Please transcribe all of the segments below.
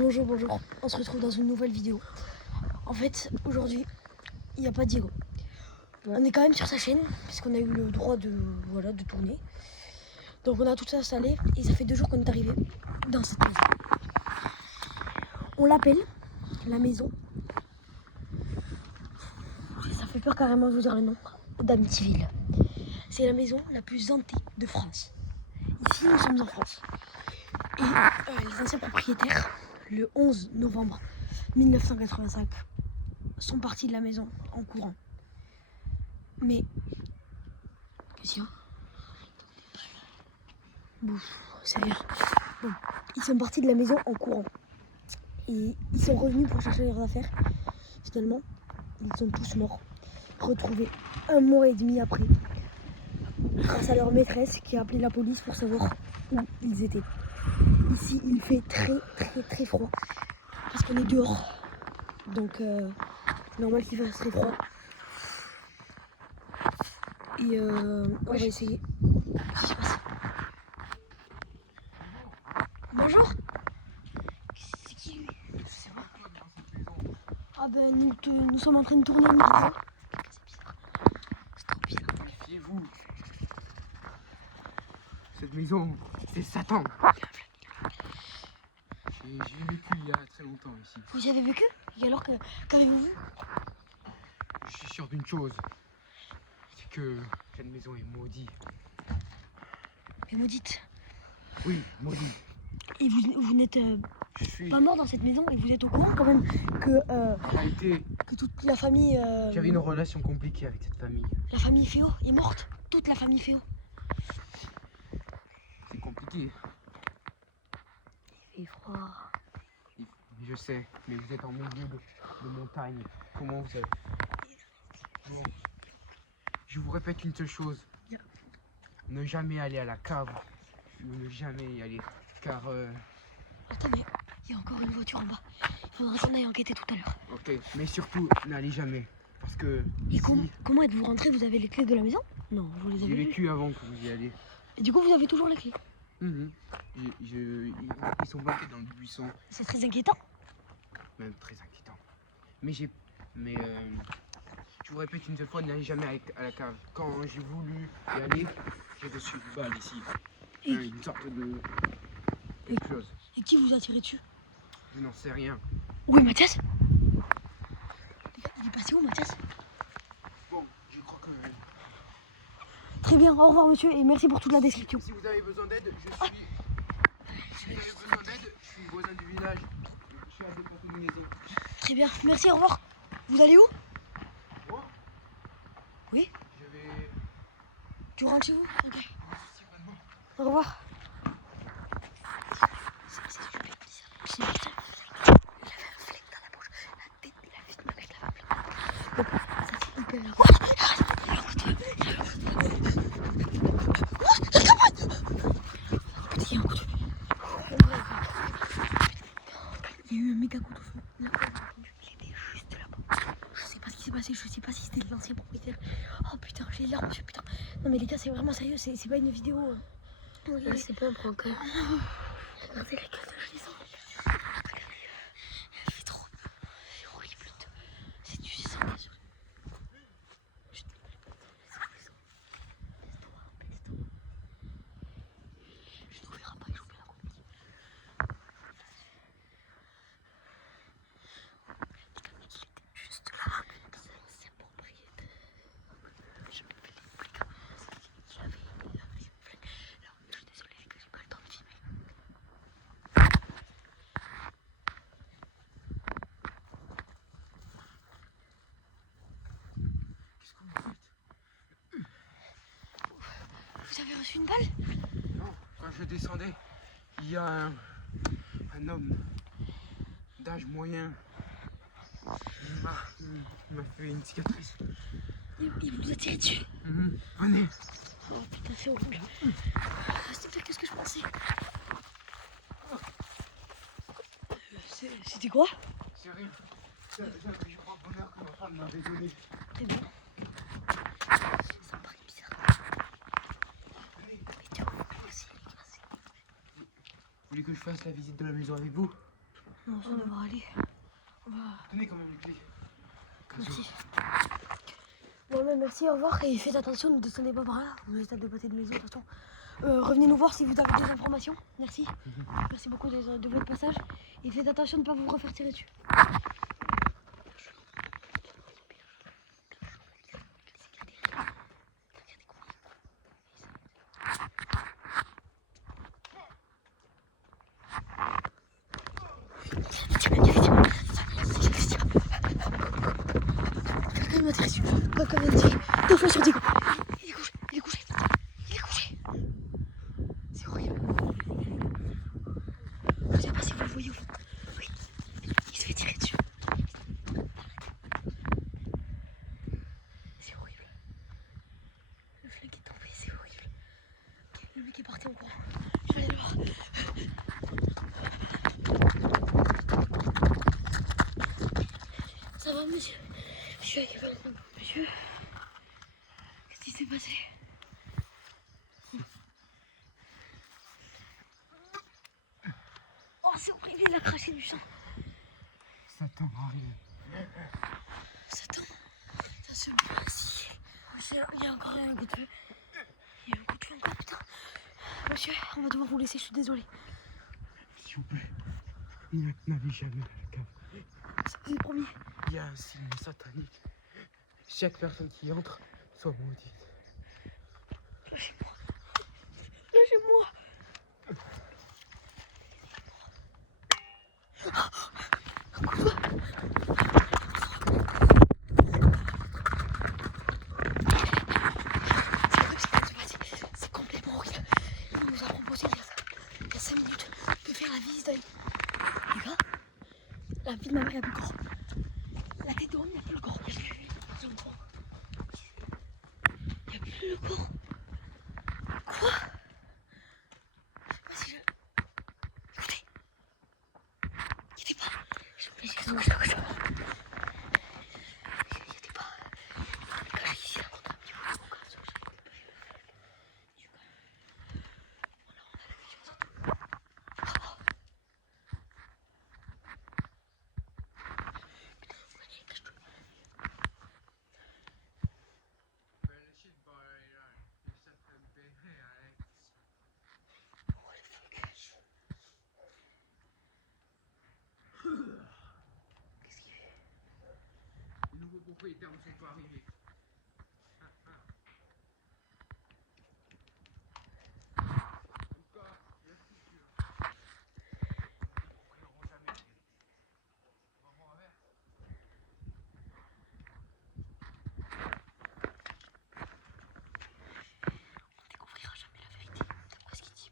Bonjour, on se retrouve dans une nouvelle vidéo. En fait, aujourd'hui, il n'y a pas Diego. On est quand même sur sa chaîne, puisqu'on a eu le droit de tourner. Donc on a tout installé, et ça fait 2 jours qu'on est arrivé dans cette maison. On l'appelle la maison. Ça fait peur carrément de vous dire le nom, d'Amityville. C'est la maison la plus hantée de France. Ici, nous sommes en France. Et les anciens propriétaires, le 11 novembre 1985, sont partis de la maison en courant. Mais qu'est-ce qu'il y a? Bon, c'est rien. Bon, ils sont partis de la maison en courant. Et ils sont revenus pour chercher leurs affaires. Finalement, ils sont tous morts. Retrouvés 1 mois et demi après. Grâce à leur maîtresse qui a appelé la police pour savoir où ils étaient. Ici, il fait très froid. Parce qu'on est dehors. Donc, c'est normal qu'il fasse très froid. Et on va essayer. Qu'est-ce qui se passe? Bonjour. C'est qui lui? Je sais pas. Ah ben nous sommes en train de tourner une vidéo. C'est bizarre. C'est trop bizarre. Méfiez-vous. Cette maison, c'est Satan. J'ai vécu il y a très longtemps ici. Vous y avez vécu? Et alors qu'avez-vous vu? Je suis sûr d'une chose. C'est que cette maison est maudite. Mais maudite. Oui, maudite. Et vous n'êtes Je suis... pas mort dans cette maison et vous êtes au courant quand même que En réalité, toute la famille... j'avais une relation compliquée avec cette famille. La famille Féo est morte. Toute la famille Féo. C'est compliqué. Il fait froid. Je sais, mais vous êtes en milieu de montagne. Comment vous êtes? Bon. Je vous répète une seule chose. Ne jamais aller à la cave. Ne jamais y aller. Car... Attendez, il y a encore une voiture en bas. Il faudra qu'on aille enquêter tout à l'heure. Ok, mais surtout, n'allez jamais. Parce que... Et comment êtes-vous rentré? Vous avez les clés de la maison? Non, vous les J'ai avez vues. vécu avant que vous y alliez. Et du coup, vous avez toujours les clés? Ils sont battus dans le buisson. C'est très inquiétant. Même très inquiétant. Mais je vous répète une seule fois, n'allez jamais à la cave. Quand j'ai voulu y aller, j'ai reçu une balle ici. Et- Une sorte de... quelque chose. Et qui vous a tiré dessus? Je n'en sais rien. Où est Mathias? Il est passé où, Mathias? Bon, je crois que... Très bien, au revoir monsieur et merci pour toute la description. Si vous avez besoin d'aide, je suis... Si vous avez besoin d'aide, je suis voisin du village. Je suis à 2 pas de maison. Très bien, merci, au revoir. Vous allez où? Moi, Oui? je vais... Tu rentres chez vous? Ok. Certainement. Au revoir. C'est bizarre. Il avait un flec dans la bouche, la tête et la vie avec la femme. Donc, ça c'est hyper... Il y a eu un méga coup de feu. Là, il était juste là-bas. Je sais pas ce qui s'est passé, je sais pas si c'était l'ancien propriétaire. Oh putain, j'ai l'air, monsieur, putain. Non mais les gars, c'est vraiment sérieux, c'est pas une vidéo. Oui, c'est pas un prank. Regardez la gueule de Jason. Elle fait trop peur. C'est horrible. C'est du sang, bien sûr. Je n'ouvrira pas, j'oublie la comédie. Juste là, c'est l'ancien propriétaire. Je me fais des flics. J'avais une flingue. Alors, je suis désolé, les gars, j'ai pas le temps de filmer. Qu'est-ce que vous faites? Vous avez reçu une balle? Non, quand je descendais, il y a un homme d'âge moyen. Il m'a fait une cicatrice. Il vous a tiré dessus. Venez. Oh putain, c'est horrible. C'est pire que ce que je pensais. C'était quoi? C'est rien. C'est un bijou bonheur que ma femme m'avait donné. Très bien. Ça me paraît bizarre. Venez. Mais tiens, merci. Vous voulez que je fasse la visite de la maison avec vous? Non, ça devrait aller. On va... Tenez quand même les clés. Merci. Bon, mais merci, au revoir. Et faites attention, ne descendez pas par là. Vous êtes à 2 pâtés de maison, attention. Revenez nous voir si vous avez des informations. Merci. Merci beaucoup de votre passage. Et faites attention de ne pas vous refaire tirer dessus. Quelqu'un m'a tiré dessus. Quelqu'un m'a tiré 2 fois sur Diego. Il est couché, il est couché. Il est couché. C'est horrible. Je sais pas si vous le voyez au fond. Oui. Il se fait tirer dessus. C'est horrible. Le flingue est tombé, c'est horrible. Ok, le mec est parti en courant. Je vais aller le voir. Ça va, monsieur? Monsieur, monsieur, qu'est-ce qui s'est passé? Oh, c'est horrible, il a craché du sang. Satan arrive. Satan, ça se passe. Monsieur, il y a encore un coup de feu. Il y a un coup de feu encore, putain. Monsieur, on va devoir vous laisser, je suis désolée. S'il vous plaît, n'allez jamais à la cave. C'est promis. Il y a un signe satanique. Chaque personne qui entre soit maudite. Lâchez-moi. Lâchez-moi. Un coup de feu. C'est complètement horrible. Il nous a proposé il y a 5 minutes de faire la visite à... Les gars, la vie de ma mère, il n'y a plus le corps. La tête de homme, il n'y a plus le corps. Il n'y a plus le corps. Quoi? Je sais pas si je... Écoutez. Quittez pas. Je me dis que ça. Quittez pas. Là, ici, là, on a un petit peu de cas. Qu'est-ce qu'il fait? Les nouveaux propriétaires ne sont pas arrivés. On découvrira jamais la vérité. D'après ce qu'il dit.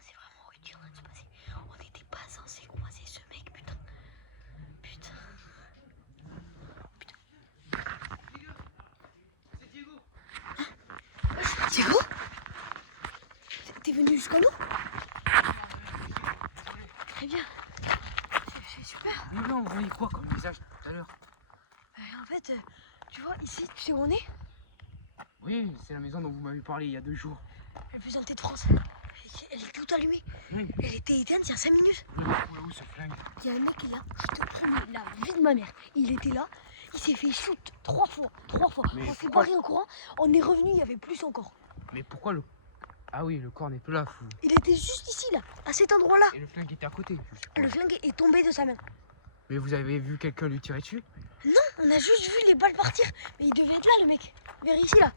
C'est vraiment horrible ce qui est en train de se passer. On n'était pas censé croiser ce mec, putain. Putain. C'est Diego. Hein? Diego? T'es venu jusqu'à nous? Très bien. C'est super. Mais là, on voyait quoi comme visage tout à l'heure? En fait, tu vois, ici, tu sais où on est? Oui, c'est la maison dont vous m'avez parlé il y a 2 jours. La plus entrée de France. Elle est toute allumée. Oui. Elle était éteinte il y a 5 minutes. Où est où ce flingue? Il y a un mec là, je te promets, la vie de ma mère. Il était là, il s'est fait shoot 3 fois. 3 fois. Mais On s'est pourquoi- barré en courant, on est revenu, il y avait plus encore. Mais pourquoi le... Ah oui, le corps n'est plus là, fou. Il était juste ici, là, à cet endroit-là. Et le flingue était à côté, je suppose. Le flingue est tombé de sa main. Mais vous avez vu quelqu'un lui tirer dessus? Non, on a juste vu les balles partir. Mais il devait être là, le mec. Vers ici, là.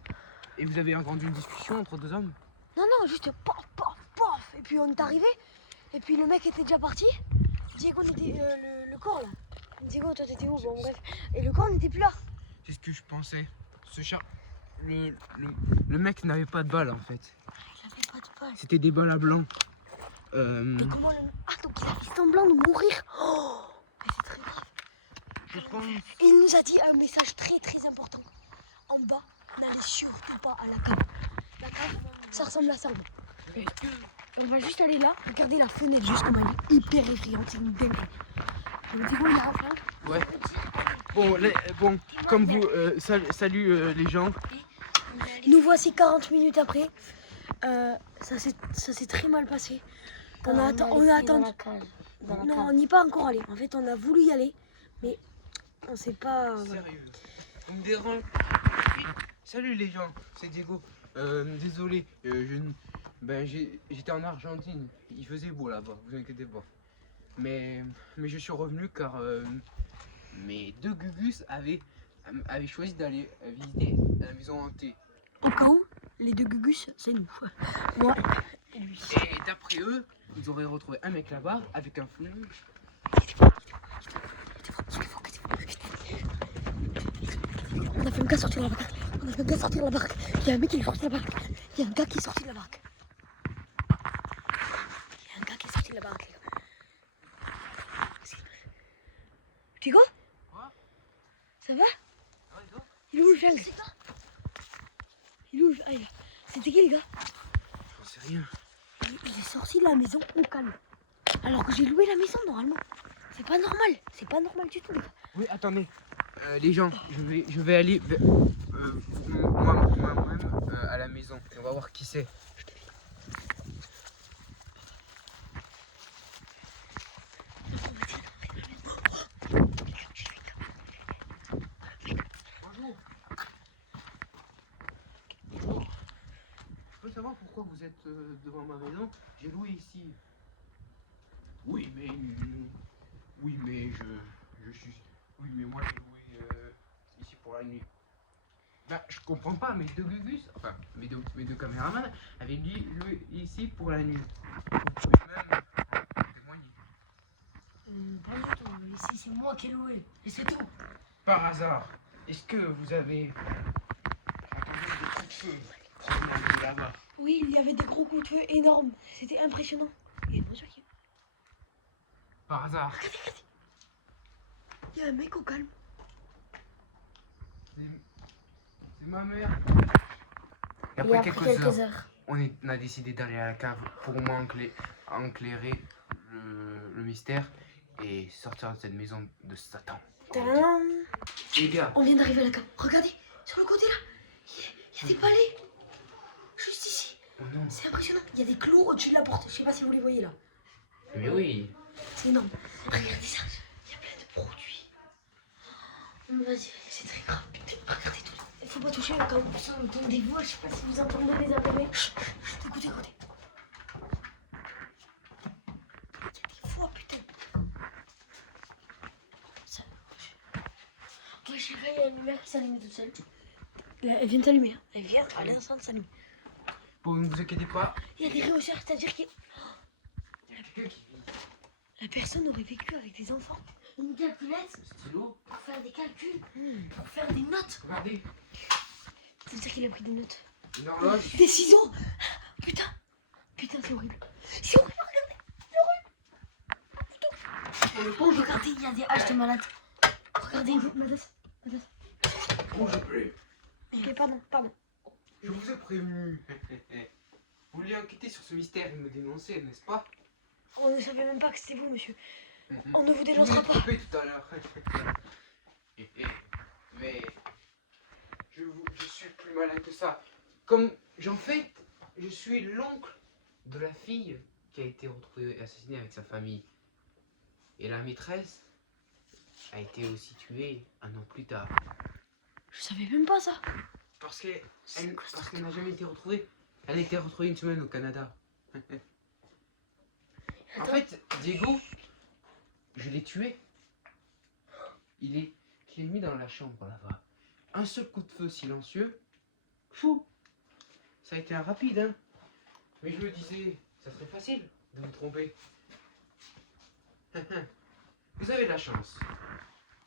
Et vous avez entendu une discussion entre 2 hommes? Non, non, juste paf, paf, paf. Et puis on est arrivé. Et puis le mec était déjà parti. Diego n'était... le corps, là. Diego, toi, t'étais où? Bon, bref. Et le corps n'était plus là. C'est ce que je pensais. Ce chat... Le mec n'avait pas de balles, en fait. Il avait pas de balles. C'était des balles à blanc. Mais comment le... Ah, donc il a fait semblant de mourir. Oh, mais c'est très grave. Je pense... Et il nous a dit un message très très important. En bas, n'allez surtout pas à la cave. La cave, ça ressemble à ça. Et on va juste aller là, regarder la fenêtre juste comme elle est hyper effrayante, c'est une dingue. Donc dis-moi, il y a un flingue. Ouais. Bon, comme vous... salut les gens. Nous voici 40 minutes après. Ça s'est très mal passé. On a attendu. dans la Non, cave. on n'y est pas encore allé. En fait, on a voulu y aller, mais on sait pas. Voilà. Sérieux. On me dérange. Salut les gens, c'est Diego. Désolé, j'étais en Argentine. Il faisait beau là-bas, vous inquiétez pas. Mais je suis revenu car mes deux gugus avaient choisi d'aller visiter la maison hantée. Au cas où, les deux gugus, c'est nous. Moi et lui. Et d'après eux, ils auraient retrouvé un mec là-bas avec un flingue. On a fait un gars sortir de la barque. On a fait un gars sortir de la barque. Il y a un mec qui est sorti de la barque. Il y a un gars qui est sorti de la barque. Il y a un gars qui est sorti de la barque, les gars. Tigo, Quoi? ça va? Ouais, toi? Il est où le flingue? Il est où le... Ah, il est là. C'était qui, les gars? J'en sais rien. Il est sorti de la maison au calme. Alors que j'ai loué la maison, normalement. C'est pas normal. C'est pas normal du tout, les gars. Oui, attendez. Les gens, je vais aller moi-même à la maison. On va voir qui c'est. Bonjour. Je peux savoir pourquoi vous êtes devant ma maison? J'ai loué ici. Oui, mais je suis. Oui, mais moi j'ai loué ici pour la nuit. Bah, je comprends pas, mes deux gugus, enfin mes deux caméramans avaient dit loué ici pour la nuit. Vous pouvez même témoigner. Pas du tout. Ici, c'est moi qui ai loué. Et c'est tout. Par hasard, est-ce que vous avez entendu des coups de feu provenant de là-bas? Oui, il y avait des gros coups de feu énormes. C'était impressionnant. Et bien sûr qu'il Par hasard. y a un mec au calme. C'est ma mère. Et Et après après quelques heures. on a décidé d'aller à la cave pour au moins enclairer le mystère et sortir de cette maison de Satan. Tadam. Les gars, On vient d'arriver à la cave. Regardez, sur le côté là, il y a des palais. Juste ici. oh non. C'est impressionnant. Il y a des clous au-dessus de la porte. Je sais pas si vous les voyez là. Mais oui. C'est énorme. Regardez ça. Il y a plein de produits. Vas-y, c'est très grave. Putain, regardez tout. Il faut pas toucher là quand vous entendez des voix. Je sais pas si vous entendez les appels. Chut, chut, écoutez, écoutez. Il y a des voix, putain. Ça. Moi, je sais pas, il y a une lumière qui s'allume toute seule. Elle vient de s'allumer. Elle vient à l'instant de s'allumer. Bon, ne vous inquiétez pas. Il y a des rehausseurs, c'est-à-dire que Il y a quelqu'un qui la personne aurait vécu avec des enfants. Une calculette stylo. pour faire des calculs, pour faire des notes. Regardez, C'est-à-dire qu'il a pris des notes. une horloge. Des ciseaux. Putain. Putain, c'est horrible. C'est horrible, regardez. Oh, regardez, il y a des haches de malade. Regardez, Madas. Oh, j'ai pris. Ok, pardon. Je vous ai prévenu. Vous vouliez enquêter sur ce mystère et me dénoncer, n'est-ce pas? On ne savait même pas que c'était vous, monsieur. On ne vous Je vous ai dénoncera pas. trompé tout à l'heure. Mais je suis plus malin que ça. Comme j'en fais, je suis l'oncle de la fille qui a été retrouvée assassinée avec sa famille. Et la maîtresse a été aussi tuée un an plus tard. Je savais même pas ça. Parce qu'elle n'a jamais été retrouvée. Elle a été retrouvée une semaine au Canada. En fait, Diego, je l'ai tué. Je l'ai mis dans la chambre là-bas. Un seul coup de feu silencieux. Fou. Ça a été un rapide, hein. Mais je me disais, ça serait facile de vous tromper. Vous avez de la chance.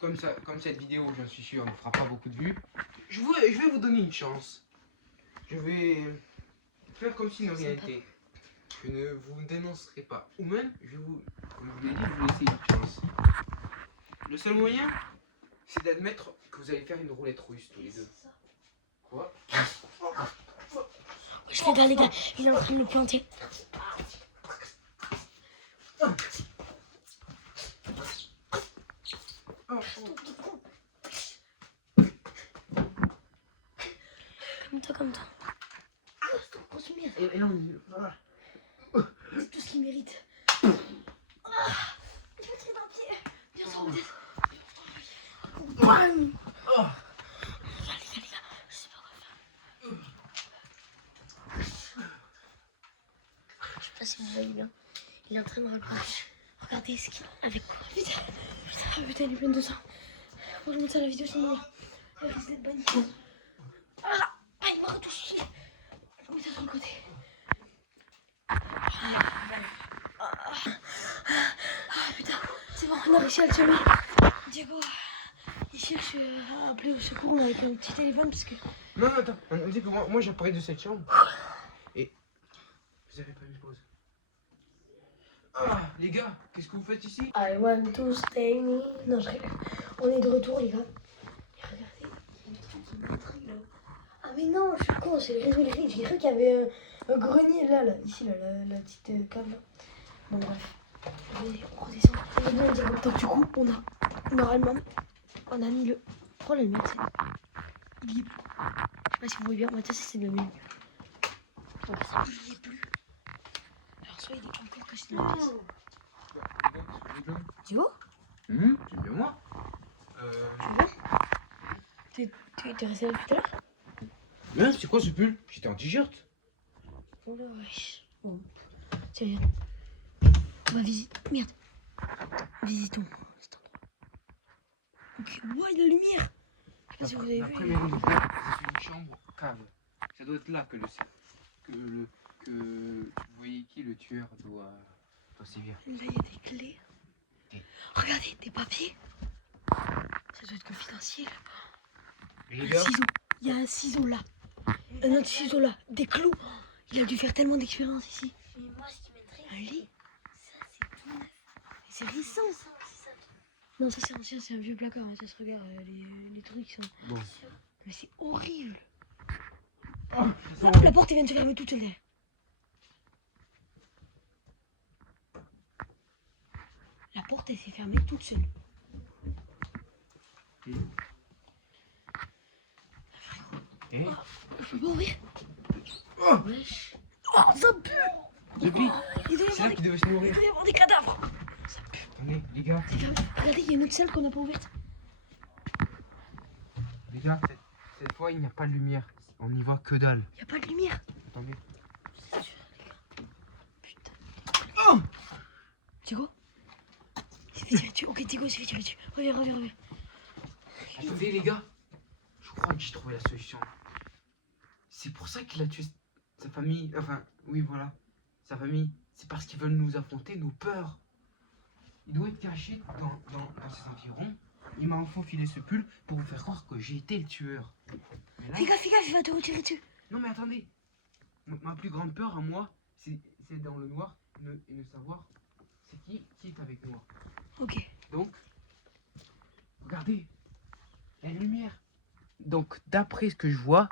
Comme cette vidéo, j'en suis sûr, ne fera pas beaucoup de vues. Je vais vous donner une chance. Je vais faire comme si de rien n'était. Je ne vous dénoncerai pas. Ou même, comme je vous l'ai dit, je vous laisser une chance. Le seul moyen, c'est d'admettre que vous allez faire une roulette russe tous les deux. Quoi? Je regarde les gars, il est en train de le planter. Comme toi. Grosse merde. Et non, voilà. C'est tout ce qu'il mérite. Bam. Oh. Les gars, je sais pas quoi faire. Je sais pas si vous voyez bien. Il est en train de raconter. Regardez ce qu'il a avec quoi. Putain, il est plein de sang. Faut que je monte ça à la vidéo sinon il risque d'être banni. Ah, il m'a retouché. Je vais mettre ça sur le côté. Putain, c'est bon, on a réussi à le tuer. Diego, il cherche à appeler au secours avec un petit téléphone parce que... Non, attends, on dit que moi j'apparais de cette chambre. Et vous avez pas mis pause. Ah, les gars, qu'est-ce que vous faites ici? I want to stay me. Non, je rigole. On est de retour, les gars. Et regardez, il y a une truc qui m'intrigue là. Ah, mais non, je suis con, c'est le réseau électrique. J'ai cru qu'il y avait un grenier là, ici, là, la petite cave là. Bon, bref. Allez, on redescend. Et nous, on dit, donc, du coup, on a, normalement, on a mis le. Oh, la lumière, c'est. Il y est plus. Je sais pas si vous voyez bien, Mathias, c'est de la lumière. Il y est plus. Alors, soit il est encore caché dans la pièce. Diego? C'est bien moi. Tu veux bien? T'es resté là tout à l'heure? Mais c'est quoi ce pull? J'étais en t-shirt. Oh là, wesh. Bon, tiens, viens. On va visiter. Merde. Visitons cet endroit. Ok, wow, la lumière. Je sais pas si vous avez D'après vu. mes remontées, c'est une chambre cave. Ça doit être là que vous voyez qui le tueur doit sévir. Là, il y a des clés. Regardez, des papiers. Ça doit être confidentiel. Les Un gars, ciseau. Il y a un ciseau là. Un autre ciseau là. Des clous. Il a dû faire tellement d'expérience ici. Mais moi, ce qui m'intrigue, Un lit. ça, c'est tout neuf. C'est récent ça. C'est ça. Non, ça c'est ancien, c'est un vieux placard. Ça se regarde, les trucs sont. bon. Mais c'est horrible. Oh, La porte elle vient de se fermer toute seule derrière. La porte elle s'est fermée toute seule. Eh, Je peux pas ouvrir. oh, Wesh. Oh, ça pue. depuis, Il doit y c'est avoir là des, qu'il devait se il nourrir. doit y avoir des cadavres. Ça pue. Attendez, les gars, C'est fermé. Regardez, il y a une autre salle qu'on n'a pas ouverte. cette fois il n'y a pas de lumière. On n'y voit que dalle. Il n'y a pas de lumière. Attendez. C'est sûr, les gars. Putain. Oh, Diego. C'est fait tirer dessus. Ok, Diego, c'est fait tirer dessus. Reviens. attendez les gars. Je crois que j'ai trouvé la solution. C'est pour ça qu'il a tué sa famille. Enfin, oui voilà. Sa famille. C'est parce qu'ils veulent nous affronter nos peurs. Il doit être caché dans ses environs. Il m'a enfin filé ce pull pour vous faire croire que j'ai été le tueur. Mais là- Fais gaffe, il va te retirer dessus. Non mais attendez. Ma plus grande peur à moi, c'est dans le noir et ne savoir c'est qui est avec moi. Ok. Donc, regardez, il y a une lumière. Donc, d'après ce que je vois,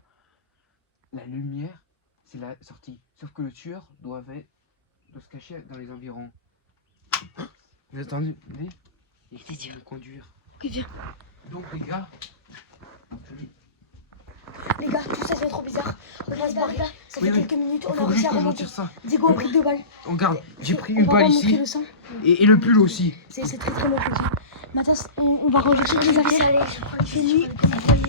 la lumière, c'est la sortie. Sauf que le tueur doit se cacher dans les environs. Vous attendez? Il essaie de me conduire. Ok, viens. Donc, les gars, Les gars, tout ça c'est trop bizarre. On va se barrer. Ça fait Oui, quelques minutes, il on a faut réussi à que je remonter. retire ça. Diego a pris 2 balles. Regarde, j'ai pris On une va balle pas montrer ici le sang. et le pull aussi. C'est très très bon. Mathias, on va ranger toutes les affaires. Allez, je crois que Il fait nuit.